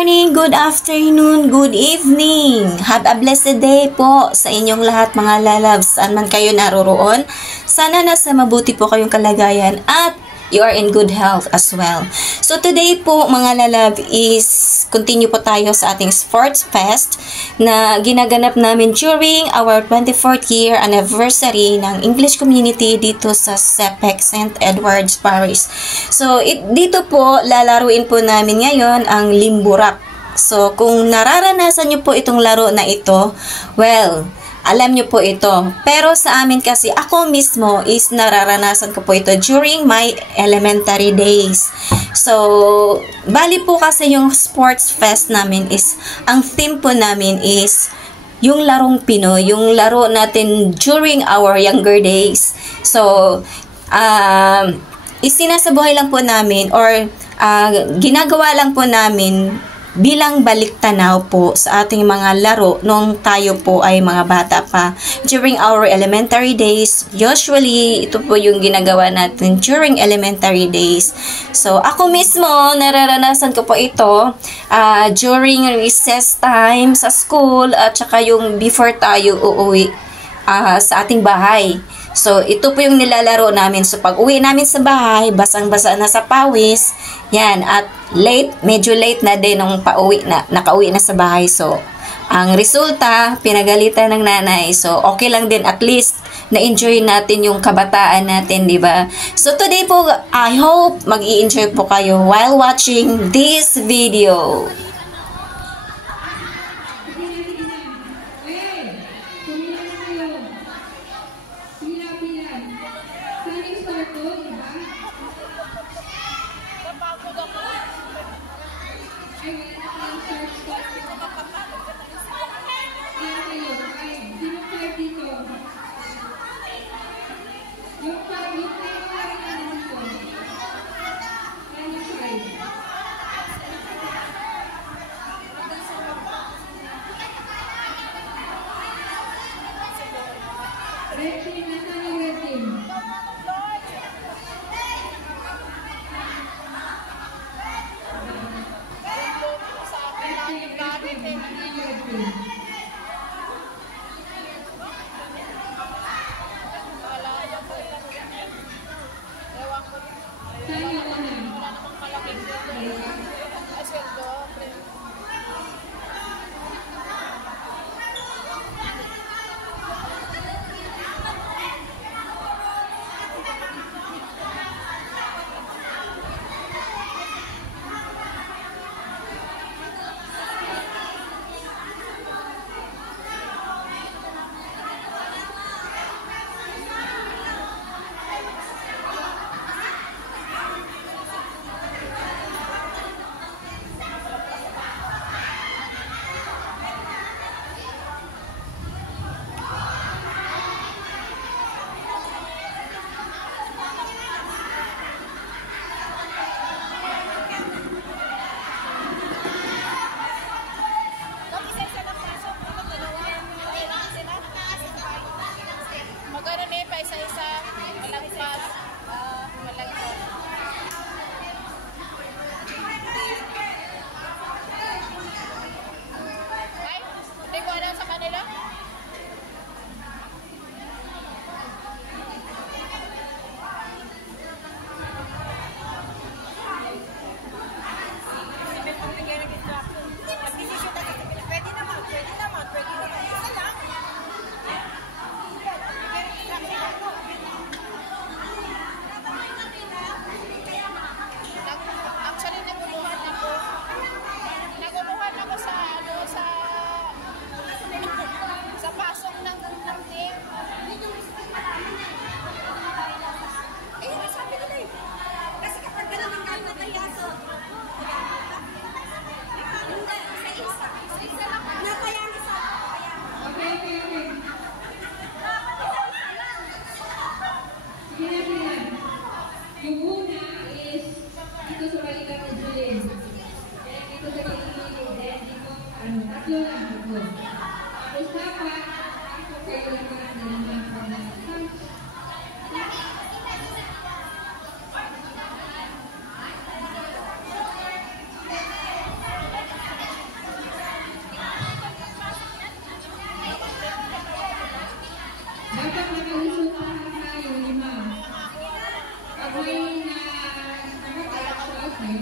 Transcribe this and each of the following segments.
morning, good afternoon, good evening. Have a blessed day po sa inyong lahat mga lalabs. Saan man kayo naroroon, sana nasa mabuti po kayong kalagayan at you are in good health as well. So today po mga lalab is continue po tayo sa ating sports fest na ginaganap namin during our 24th year anniversary ng English community dito sa SEPEC St. Edward's Parish. So dito po lalaruin po namin ngayon ang limburak. So kung nararanasan niyo po itong laro na ito, well, alam nyo po ito. Pero sa amin kasi, ako mismo is nararanasan ko po ito during my elementary days. So, bali po kasi yung sports fest namin is, ang theme po namin is, yung larong Pinoy, yung laro natin during our younger days. So, isinasabuhay lang po namin or ginagawa lang po namin bilang baliktanaw po sa ating mga laro nung tayo po ay mga bata pa. During our elementary days, usually ito po yung ginagawa natin during elementary days. So ako mismo, nararanasan ko po ito during recess time sa school at saka yung before tayo uuwi sa ating bahay. So, ito po yung nilalaro namin. So, pag uwi namin sa bahay, basang-basa na sa pawis. Yan. At late, medyo late na din nung nakauwi na sa bahay. So, ang resulta, pinagalitan ng nanay. So, okay lang din. At least, na-enjoy natin yung kabataan natin, di ba? So, today po, I hope mag-i-enjoy po kayo while watching this video. Dapat nakalusot ang tayo, 5. Pag may nakatala ko, okay.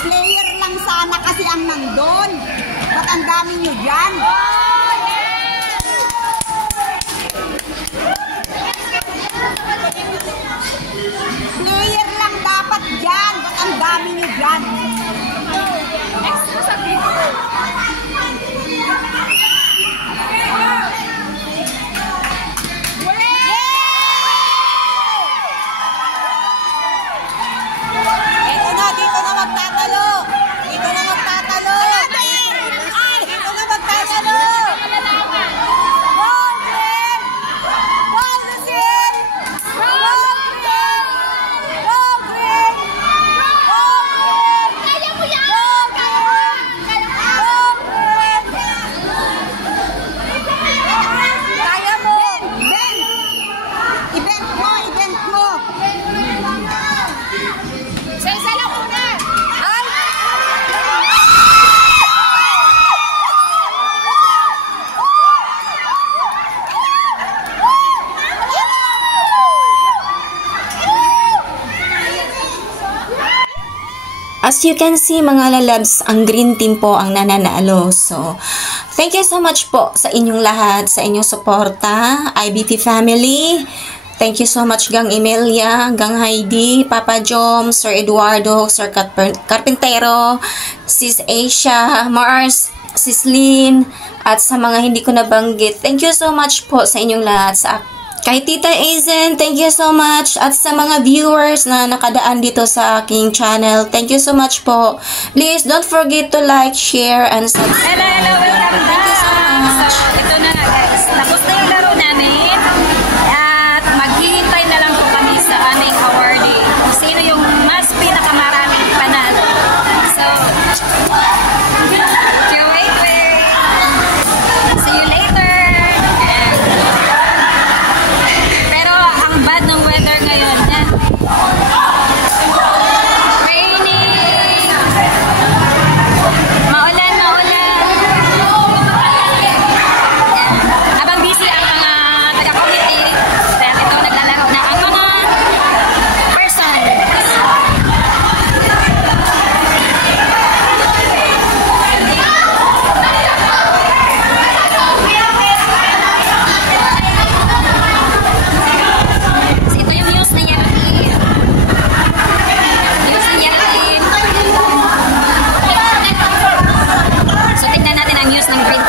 Player lang sa lang nandun. Ba't ang dami nyo dyan? Player lang dapat dyan. Ba't ang dami nyo dyan? Extra sa dito. Ito na, dito na magtatalo. Dito na magtatalo. Dito na magtatalo. Kaya mo yan! Kaya mo. Ben! Event mo, event mo. Sa isa lang muna! As you can see mga lalabs, ang green team po ang nananalo. So, thank you so much po sa inyong lahat, sa inyong suporta, IBT family. Thank you so much Gang Emilia, Gang Heidi, Papa Jom, Sir Eduardo, Sir Carpintero, Sis Asia, Mars, Sis Lynn, at sa mga hindi ko nabanggit. Thank you so much po sa inyong lahat. Kay Tita Aizen, thank you so much. At sa mga viewers na nakadaan dito sa aking channel, thank you so much po. Please don't forget to like, share, and subscribe. Hello, welcome Thank you so much. So, ito na nga guys. Tapos na yung laro namin. At maghihintay na lang po kami sa aming awardee. Kung sino yung mas pinakamaraming panalo. So, wait. See you later. Pero ang bad ng weather ngayon. Yan. Raining. Maulan. Yan. Habang busy ang mga taga-committee, dahil ito naglalaro na ang mga person. So, ito yung news na Yaratin. News na Yaratin. So, tignan natin ang news ng Green